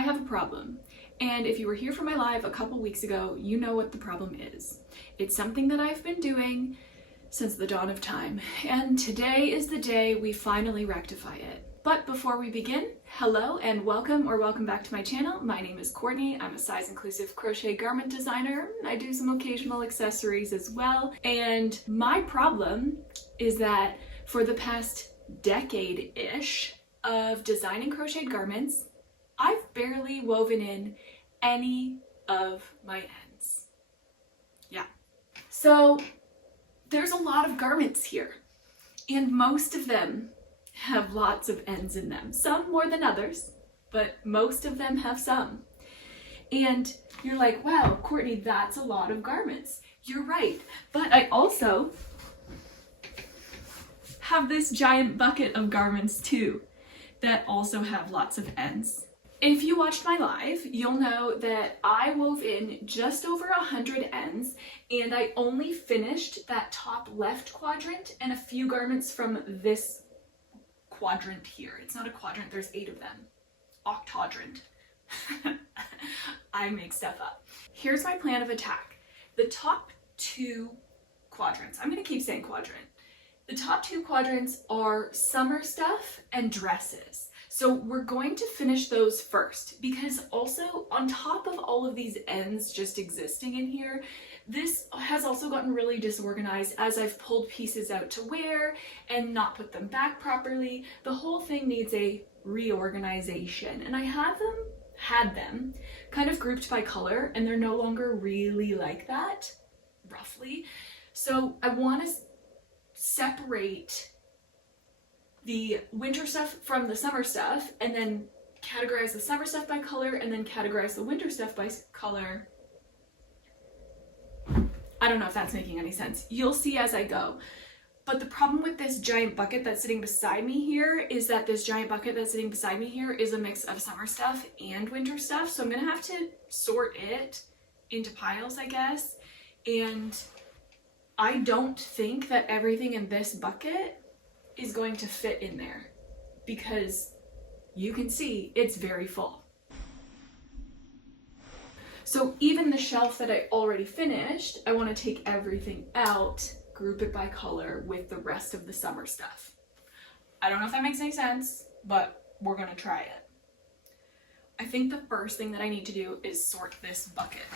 I have a problem. And if you were here for my live a couple weeks ago, you know what the problem is. It's something that I've been doing since the dawn of time, and today is the day we finally rectify it. But before we begin, hello and welcome or welcome back to my channel. My name is Courtney. I'm a size-inclusive crochet garment designer. I do some occasional accessories as well. And my problem is that for the past decade-ish of designing crocheted garments, I've barely woven in any of my ends. Yeah. So there's a lot of garments here, and most of them have lots of ends in them. Some more than others, but most of them have some. And you're like, wow, Courtney, that's a lot of garments. You're right. But I also have this giant bucket of garments too that also have lots of ends. If you watched my live, you'll know that I wove in just over 100 ends, and I only finished that top left quadrant and a few garments from this quadrant here. It's not a quadrant, there's 8 of them. Octodrant. I make stuff up. Here's my plan of attack. The top 2 quadrants, I'm gonna keep saying quadrant. The top 2 quadrants are summer stuff and dresses. So we're going to finish those first, because also on top of all of these ends just existing in here, this has also gotten really disorganized as I've pulled pieces out to wear and not put them back properly. The whole thing needs a reorganization, and I had them kind of grouped by color, and they're no longer really like that, roughly. So I want to separate the winter stuff from the summer stuff, and then categorize the summer stuff by color, and then categorize the winter stuff by color. I don't know if that's making any sense. You'll see as I go. But the problem with this giant bucket that's sitting beside me here is that this giant bucket that's sitting beside me here is a mix of summer stuff and winter stuff. So I'm gonna have to sort it into piles, I guess. And I don't think that everything in this bucket is going to fit in there, because you can see it's very full. So even the shelf that I already finished, I want to take everything out, group it by color with the rest of the summer stuff. I don't know if that makes any sense, but we're gonna try it. I think the first thing that I need to do is sort this bucket.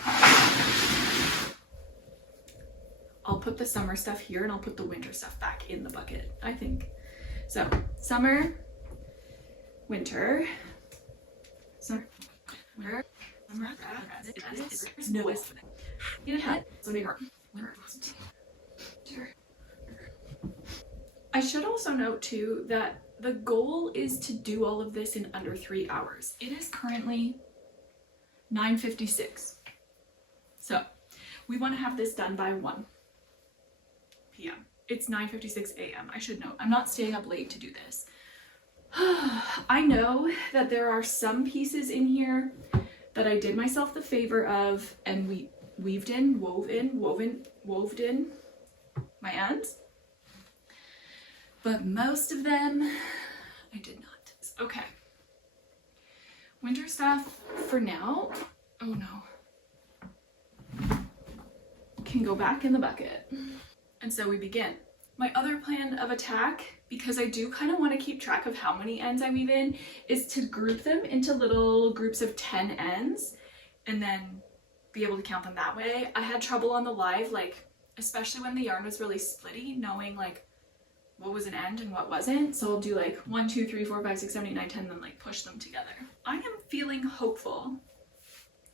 I'll put the summer stuff here and I'll put the winter stuff back in the bucket, I think. So, summer, winter, summer, winter, summer, no, I should also note too that the goal is to do all of this in under 3 hours. It is currently 9:56. So, we want to have this done by 1 p.m. It's 9:56 a.m. I should know. I'm not staying up late to do this. I know that there are some pieces in here that I did myself the favor of, and we wove in my ends. But most of them, I did not. Okay. Winter stuff for now. Oh no. Can go back in the bucket. And so we begin. My other plan of attack, because I do kind of want to keep track of how many ends I weave in, is to group them into little groups of 10 ends and then be able to count them that way. I had trouble on the live, like, especially when the yarn was really splitty, knowing like what was an end and what wasn't. So I'll do like 1, 2, 3, 4, 5, 6, 7, 8, 9, 10, then like push them together. I am feeling hopeful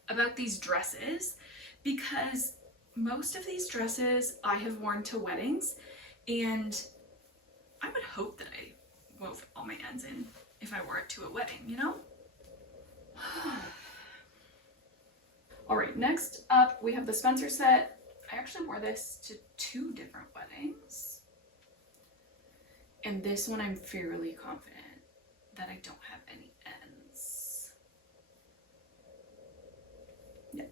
about these dresses because most of these dresses I have worn to weddings, and I would hope that I wove all my ends in if I wore it to a wedding, you know? All right, next up we have the Spencer set. I actually wore this to 2 different weddings. And this one I'm fairly confident that I don't have any ends. Yeah.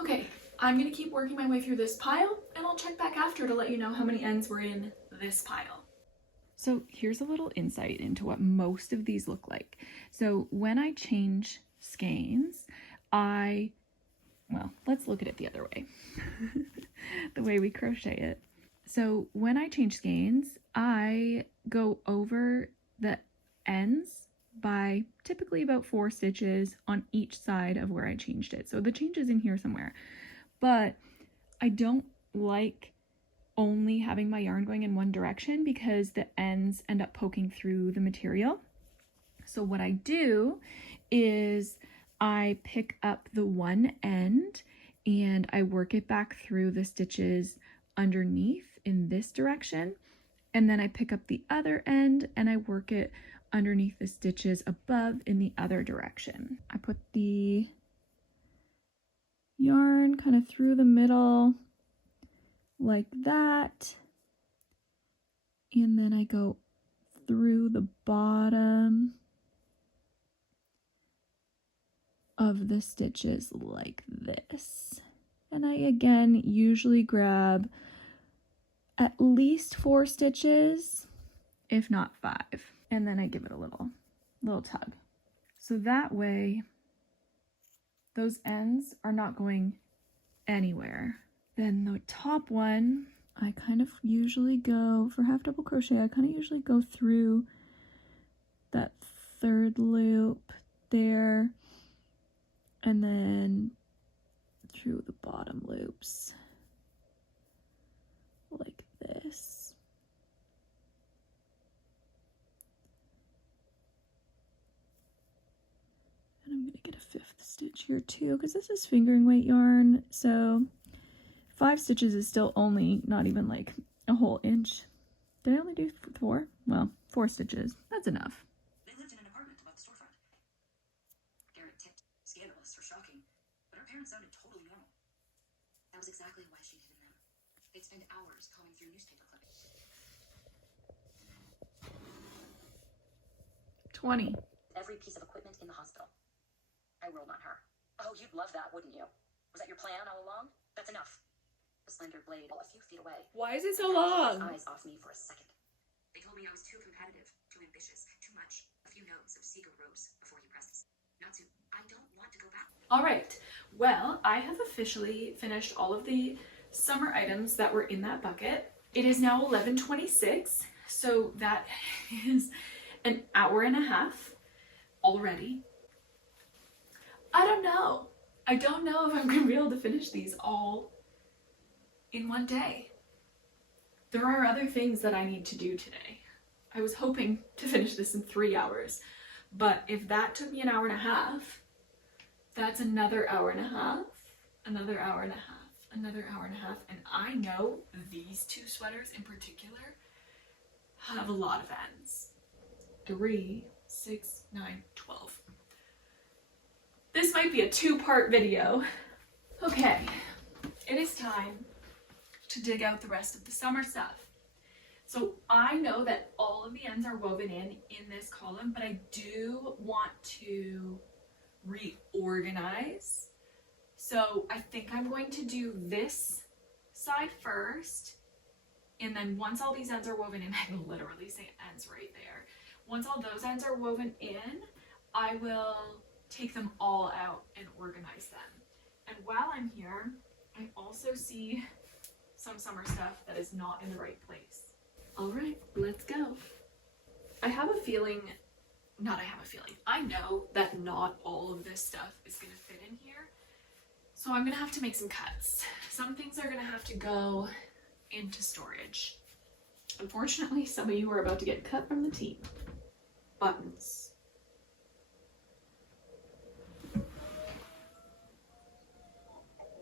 Okay, I'm gonna keep working my way through this pile, and I'll check back after to let you know how many ends were in this pile. So here's a little insight into what most of these look like. So when I change skeins, well, let's look at it the other way. The way we crochet it. So when I change skeins, I go over the ends by typically about 4 stitches on each side of where I changed it. So the change is in here somewhere, but I don't like only having my yarn going in one direction because the ends end up poking through the material. So what I do is I pick up the one end and I work it back through the stitches underneath in this direction, and then I pick up the other end and I work it underneath the stitches above in the other direction. I put the yarn kind of through the middle like that, and then I go through the bottom of the stitches like this. And I again usually grab at least 4 stitches, if not 5, and then I give it a little tug. So that way those ends are not going anywhere. Then the top one, I kind of usually go, for half double crochet, I kind of usually go through that 3rd loop there, and then through the bottom loops like this. And I'm gonna get a 5th stitch here too, because this is fingering weight yarn, so 5 stitches is still only not even like a whole inch. Did I only do 4? Well, 4 stitches. That's enough. They lived in an apartment above the storefront. Garrett tipped scandalous or shocking, but her parents sounded totally normal. That was exactly why she hid in them. They'd spend hours combing through newspaper clippings. 20. Every piece of equipment in the hospital. I rolled on her. Oh, you'd love that, wouldn't you? Was that your plan all along? That's enough. The slender blade a few feet away. Why is it so long? Eyes off me for a second. They told me I was too competitive, too ambitious, too much. A few notes of Seeger rose before he pressed. Not to. I don't want to go back. All right. Well, I have officially finished all of the summer items that were in that bucket. It is now 11:26, so that is an hour and a half already. I don't know. I don't know if I'm going to be able to finish these all in one day. There are other things that I need to do today. I was hoping to finish this in 3 hours, but if that took me an hour and a half, that's another hour and a half, another hour and a half, another hour and a half, and I know these 2 sweaters in particular have a lot of ends. 3, 6, 9, 12. This might be a 2-part video. Okay, it is time to dig out the rest of the summer stuff. So I know that all of the ends are woven in this column, but I do want to reorganize. So I think I'm going to do this side first, and then once all these ends are woven in, I can literally say ends right there. Once all those ends are woven in, I will take them all out and organize them. And while I'm here, I also see some summer stuff that is not in the right place. All right, let's go. I know that not all of this stuff is gonna fit in here, so I'm gonna have to make some cuts. Some things are gonna have to go into storage. Unfortunately, some of you are about to get cut from the team. Buttons.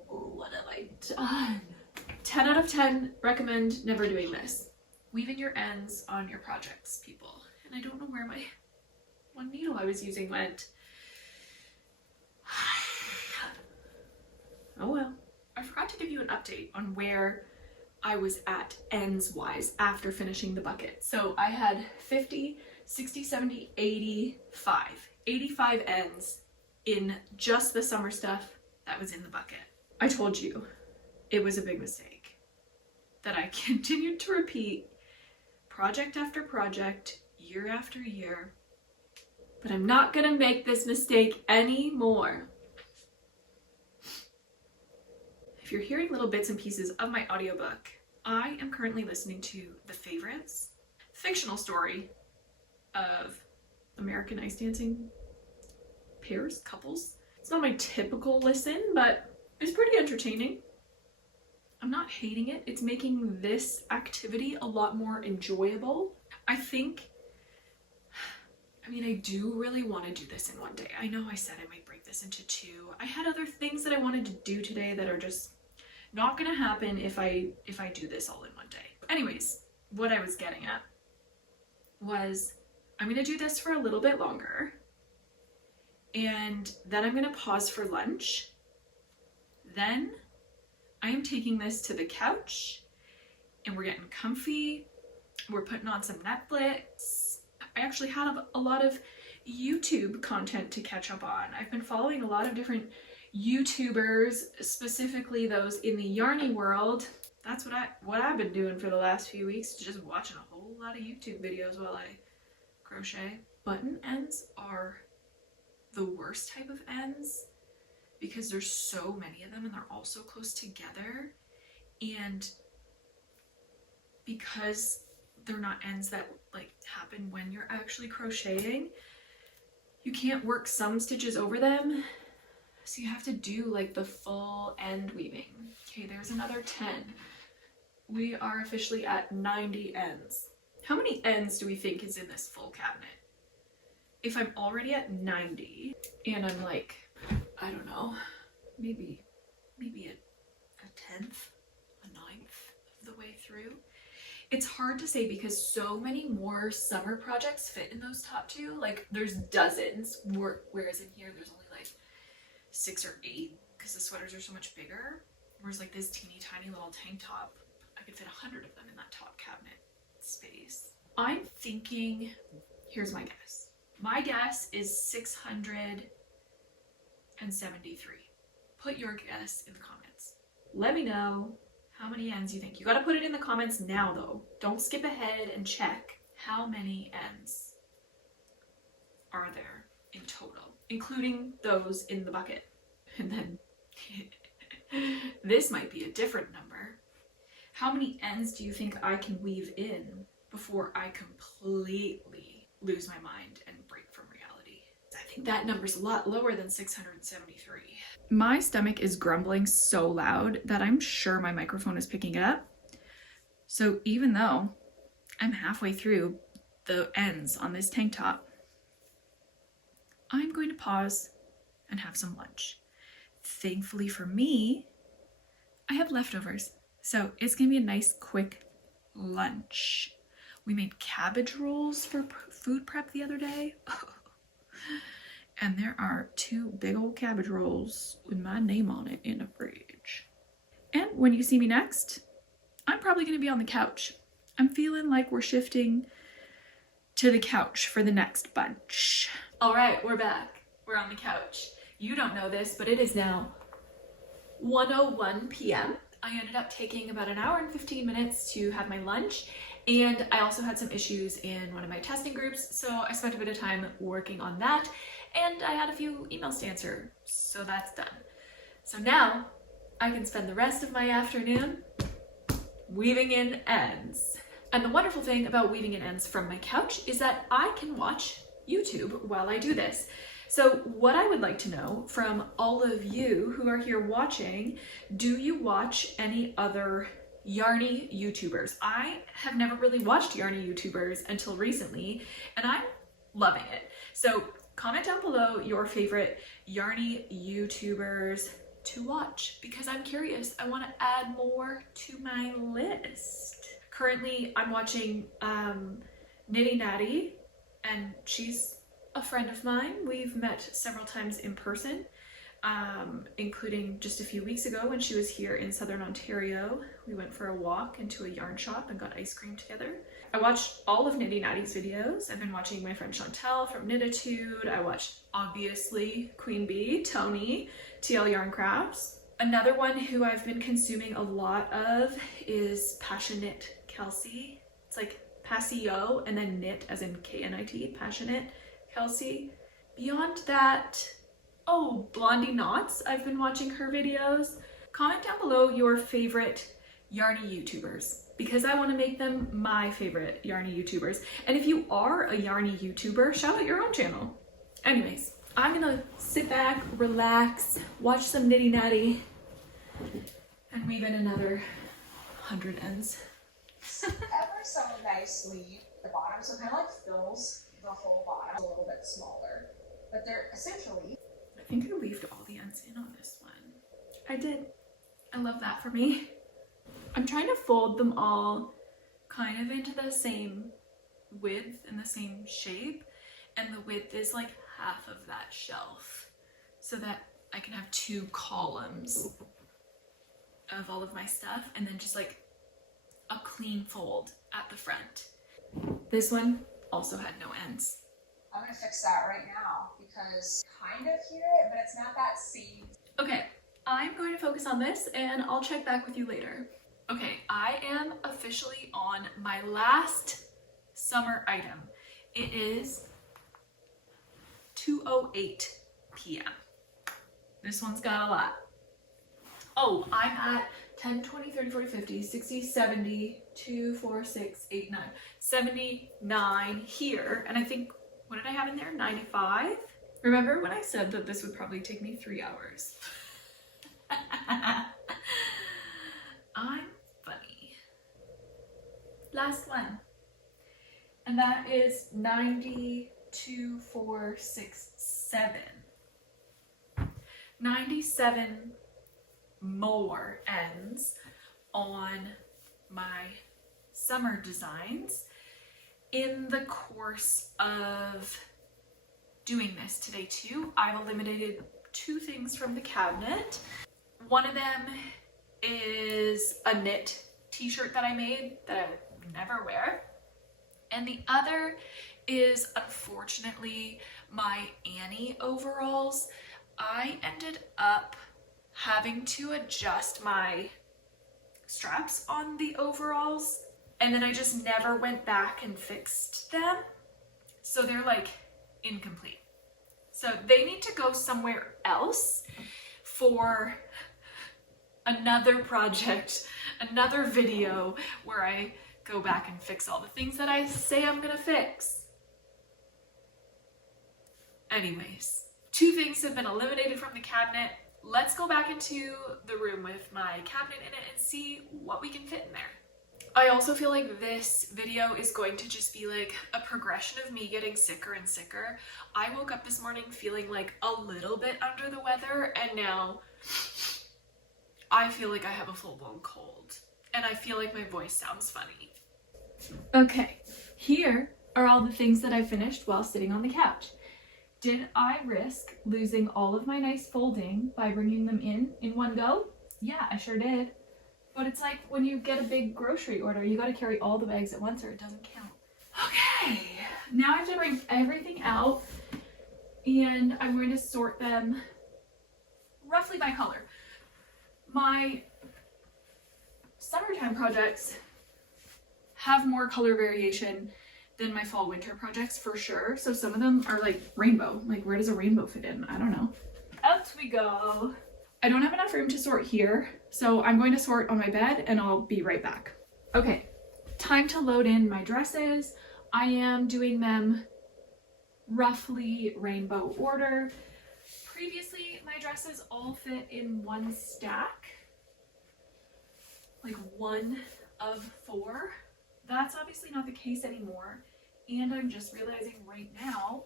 What have I done? 10 out of 10 recommend never doing this. Weaving your ends on your projects, people. And I don't know where my one needle I was using went. Oh well. I forgot to give you an update on where I was at ends wise after finishing the bucket. So I had 50, 60, 70, 85. 85 ends in just the summer stuff that was in the bucket. I told you it was a big mistake that I continued to repeat project after project, year after year. but I'm not gonna make this mistake anymore. If you're hearing little bits and pieces of my audiobook, I am currently listening to The Favorites, fictional story of American ice dancing pairs, couples. It's not my typical listen, but it's pretty entertaining. I'm not hating it. It's making this activity a lot more enjoyable. I do really want to do this in one day. I know I said I might break this into 2. I had other things that I wanted to do today that are just not gonna happen if I do this all in one day. Anyways, what I was getting at was I'm gonna do this for a little bit longer, and then I'm gonna pause for lunch. Then I am taking this to the couch and we're getting comfy. We're putting on some Netflix. I actually have a lot of YouTube content to catch up on. I've been following a lot of different YouTubers, specifically those in the yarny world. That's what I've been doing for the last few weeks, just watching a whole lot of YouTube videos while I crochet. Button ends are the worst type of ends because there's so many of them and they're all so close together, and because they're not ends that like happen when you're actually crocheting, you can't work some stitches over them, so you have to do like the full end weaving. Okay, there's another 10. We are officially at 90 ends. How many ends do we think is in this full cabinet? If I'm already at 90 and I'm like, I don't know, maybe a 10th, a 9th of the way through. It's hard to say because so many more summer projects fit in those top 2. Like there's dozens, whereas in here there's only like 6 or 8 because the sweaters are so much bigger. Whereas like this teeny tiny little tank top, I could fit 100 of them in that top cabinet space. I'm thinking, here's my guess. My guess is 673. Put your guess in the comments. Let me know how many ends you think. You gotta put it in the comments now though. Don't skip ahead and check how many ends are there in total, including those in the bucket. And then this might be a different number. How many ends do you think I can weave in before I completely lose my mind and break from reality? I think that number's a lot lower than 673. My stomach is grumbling so loud that I'm sure my microphone is picking it up. So even though I'm halfway through the ends on this tank top, I'm going to pause and have some lunch. Thankfully for me, I have leftovers. So it's gonna be a nice quick lunch. We made cabbage rolls for food prep the other day. And there are 2 big old cabbage rolls with my name on it in the fridge. And when you see me next, I'm probably gonna be on the couch. I'm feeling like we're shifting to the couch for the next bunch. All right, we're back. We're on the couch. You don't know this, but it is now 1:01 p.m. I ended up taking about an hour and 15 minutes to have my lunch, and I also had some issues in one of my testing groups, so I spent a bit of time working on that, and I had a few emails to answer, so that's done. So now I can spend the rest of my afternoon weaving in ends. And the wonderful thing about weaving in ends from my couch is that I can watch YouTube while I do this. So what I would like to know from all of you who are here watching, do you watch any other yarny YouTubers? I have never really watched yarny YouTubers until recently, and I'm loving it. So comment down below your favorite yarny YouTubers to watch, because I'm curious. I want to add more to my list. Currently, I'm watching Nitty Natty, and she's a friend of mine. We've met several times in person, including just a few weeks ago when she was here in Southern Ontario. We went for a walk into a yarn shop and got ice cream together. I watched all of Nitty Natty's videos. I've been watching my friend Chantel from Knititude. I watched, obviously, Queen Bee, Tony, TL Yarn Crafts. Another one who I've been consuming a lot of is Passionate Kelsey. It's like Passio and then knit as in Knit, Passionate Kelsey. Beyond that, oh, Blondie Knots. I've been watching her videos. Comment down below your favorite yarny YouTubers, because I want to make them my favorite yarny YouTubers. And if you are a yarny YouTuber, shout out your own channel. Anyways, I'm gonna sit back, relax, watch some nitty natty, and weave in another 100 ends. Ever so nicely the bottom, so it kind of like fills the whole bottom a little bit smaller, but they're essentially. I think I weaved all the ends in on this one. I did. I love that for me. I'm trying to fold them all kind of into the same width and the same shape, and the width is like half of that shelf so that I can have 2 columns of all of my stuff, and then just like a clean fold at the front. This one also had no ends. I'm gonna fix that right now because kind of hear it, but it's not that same. Okay, I'm going to focus on this and I'll check back with you later. Okay, I am officially on my last summer item. It is 2:08 p.m. This one's got a lot. Oh, I'm at 10, 20, 30, 40, 50, 60, 70, 2, 4, 6, 8, 9, 79 here. And I think, what did I have in there? 95? Remember when I said that this would probably take me 3 hours? I'm funny. Last one. And that is 90, 2, 4, 6, 7. 97 more ends on my summer designs in the course of doing this today too. I've eliminated 2 things from the cabinet. One of them is a knit t-shirt that I made that I would never wear, and the other is unfortunately my Annie overalls. I ended up having to adjust my straps on the overalls, and then I just never went back and fixed them, so they're like incomplete. So they need to go somewhere else for another project, another video where I go back and fix all the things that I say I'm gonna fix. Anyways, 2 things have been eliminated from the cabinet. Let's go back into the room with my cabinet in it and see what we can fit in there. I also feel like this video is going to just be like a progression of me getting sicker and sicker. I woke up this morning feeling like a little bit under the weather, and now I feel like I have a full-blown cold, and I feel like my voice sounds funny. Okay, here are all the things that I finished while sitting on the couch. Did I risk losing all of my nice folding by bringing them in one go? Yeah, I sure did. But it's like when you get a big grocery order, you gotta carry all the bags at once or it doesn't count. Okay, now I have to bring everything out, and I'm going to sort them roughly by color. My summertime projects have more color variation than my fall winter projects for sure. So some of them are like rainbow. Like, where does a rainbow fit in? I don't know. Out we go. I don't have enough room to sort here, so I'm going to sort on my bed and I'll be right back. Okay, time to load in my dresses. I am doing them roughly rainbow order. Previously, my dresses all fit in one stack, like 1 of 4. That's obviously not the case anymore, and I'm just realizing right now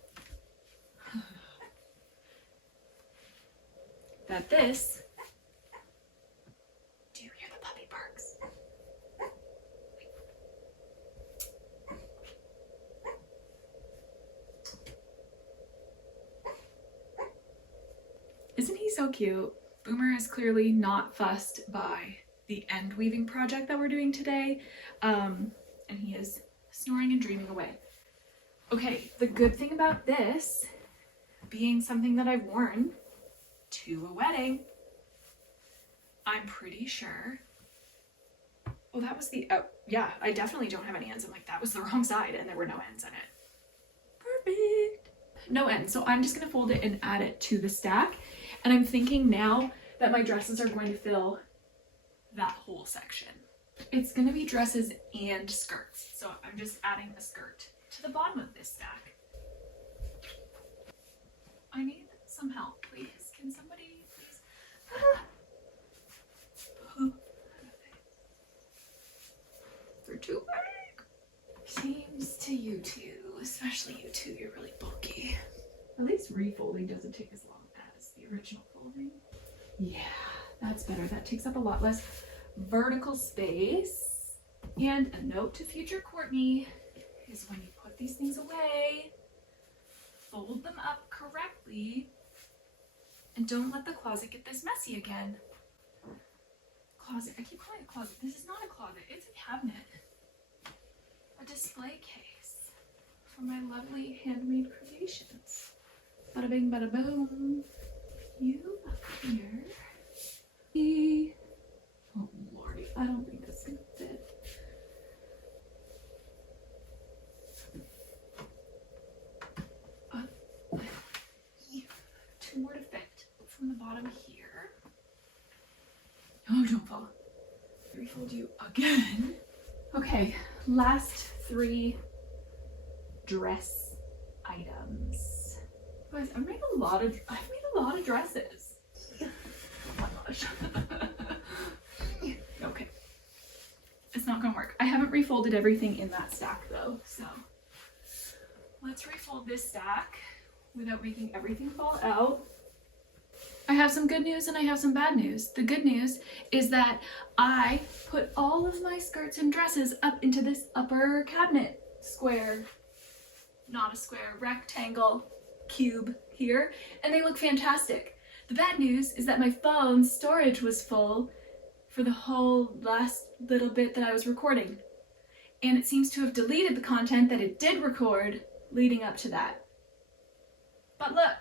that this, do you hear the puppy barks? Isn't he so cute? Boomer is clearly not fussed by the end weaving project that we're doing today, and he is snoring and dreaming away. Okay, the good thing about this being something that I've worn to a wedding, I'm pretty sure. Oh, that was the, oh, yeah, I definitely don't have any ends. I'm like, that was the wrong side and there were no ends in it. Perfect. no ends. So I'm just gonna fold it and add it to the stack. And I'm thinking now that my dresses are going to fill that whole section. It's gonna be dresses and skirts. So I'm just adding a skirt to the bottom of this stack. I need some help, please. Can somebody please? They're too big. Seems to you two, especially you two, you're really bulky. At least refolding doesn't take as long as the original folding. Yeah, that's better. That takes up a lot less vertical space. And a note to future Courtney is when you put these things away, fold them up correctly, and don't let the closet get this messy again. Closet, I keep calling it a closet. This is not a closet, it's a cabinet. A display case for my lovely handmade creations. Bada bing, bada boom. You up here. Oh lordy, I don't think this is gonna fit. Two more to fit from the bottom here. Oh, don't fall. Refold you again. Okay, last 3 dress items. Guys, I've made a lot of dresses. Oh my gosh. Okay. It's not gonna work. I haven't refolded everything in that stack though, so let's refold this stack without making everything fall out. I have some good news and I have some bad news. The good news is that I put all of my skirts and dresses up into this upper cabinet square, not a square, rectangle, cube here, and they look fantastic. The bad news is that my phone's storage was full for the whole last little bit that I was recording. And it seems to have deleted the content that it did record leading up to that. But look,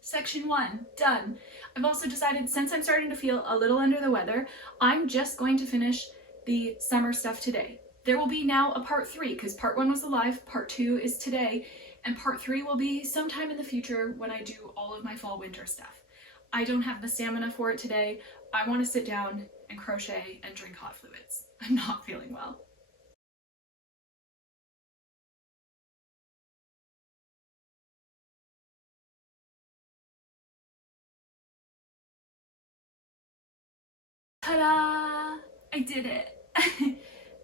section 1, done. I've also decided, since I'm starting to feel a little under the weather, I'm just going to finish the summer stuff today. There will be now a part 3, because part 1 was live, part 2 is today, and part 3 will be sometime in the future when I do all of my fall winter stuff. I don't have the stamina for it today. I want to sit down and crochet and drink hot fluids. I'm not feeling well. Ta-da! I did it!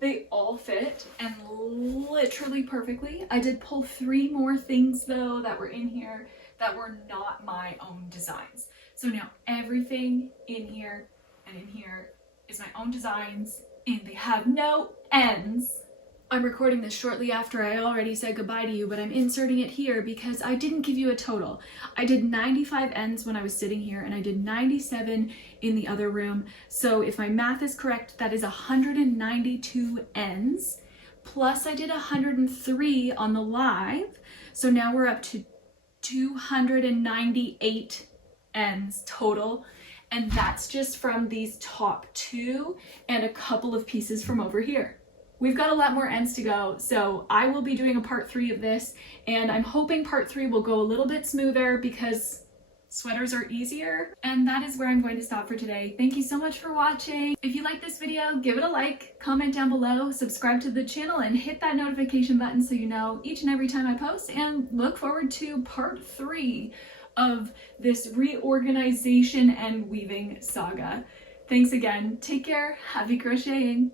They all fit and literally perfectly. I did pull 3 more things though that were in here that were not my own designs. So now everything in here and in here is my own designs and they have no ends. I'm recording this shortly after I already said goodbye to you, but I'm inserting it here because I didn't give you a total. I did 95 ends when I was sitting here and I did 97 in the other room. So if my math is correct, that is 192 ends. Plus I did 103 on the live. So now we're up to 298 ends total. And that's just from these top 2 and a couple of pieces from over here. We've got a lot more ends to go, so I will be doing a part 3 of this, and I'm hoping part 3 will go a little bit smoother because sweaters are easier. And that is where I'm going to stop for today. Thank you so much for watching. If you like this video, give it a like, comment down below, subscribe to the channel, and hit that notification button so you know each and every time I post, and look forward to part 3 of this reorganization and weaving saga. Thanks again. Take care. Happy crocheting.